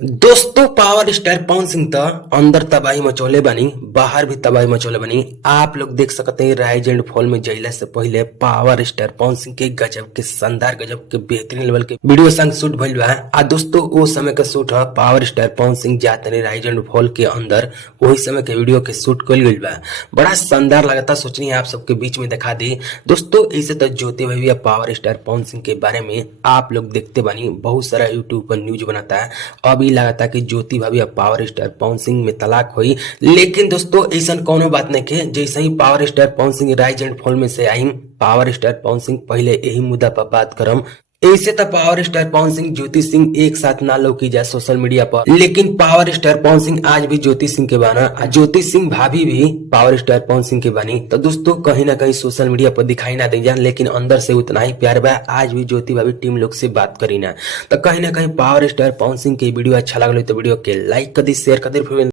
दोस्तों power star Pawan Singh तो अंदर तबाही मचौले बनी, बाहर भी तबाही मचौले बनी। आप लोग देख सकते हैं राइज एंड फॉल में जइला से पहले पावर स्टार पवन सिंह के गजब के शानदार, गजब के बेहतरीन लेवल के वीडियो संग शूट भइल बा। आ दोस्तों वो समय का शूट है, पावर स्टार पवन सिंह जाते ने राइज एंड फॉल के अंदर वही समय के वीडियो के शूट कल गइल बा। बड़ा शानदार लगता, सोचनी आप सबके बीच में दिखा दी। दोस्तों ऐसे तो ज्योति भैया पावर स्टार पवन सिंह के बारे में आप लोग देखते बनी, बहुत सारा यूट्यूब पर न्यूज बनाता है। अभी लगाता कि ज्योति भाभी अब पावर स्टार पवन सिंह में तलाक हुई, लेकिन दोस्तों ऐसा कोनो बात नहीं के। जैसे ही power star Pawan Singh rise and fall में से आई, पावर स्टार पवन सिंह पहले यही मुद्दा पर बात करम। ऐसे तो पावर स्टार पवन सिंह ज्योति सिंह एक साथ ना लौकी जाए सोशल मीडिया पर, लेकिन पावर स्टार पवन सिंह आज भी ज्योति सिंह के बाना, ज्योति सिंह भाभी भी पावर स्टार पवन सिंह के बानी। तो दोस्तों कहीं ना कहीं सोशल मीडिया पर दिखाई ना दे जाए, लेकिन अंदर से उतना ही प्यार बा। आज भी ज्योति भाभी टीम लोग से बात करी ना, तो कहीं ना कहीं पावर स्टार पवन सिंह के वीडियो अच्छा लगल तो वीडियो के लाइक कर दी, शेयर कर दी।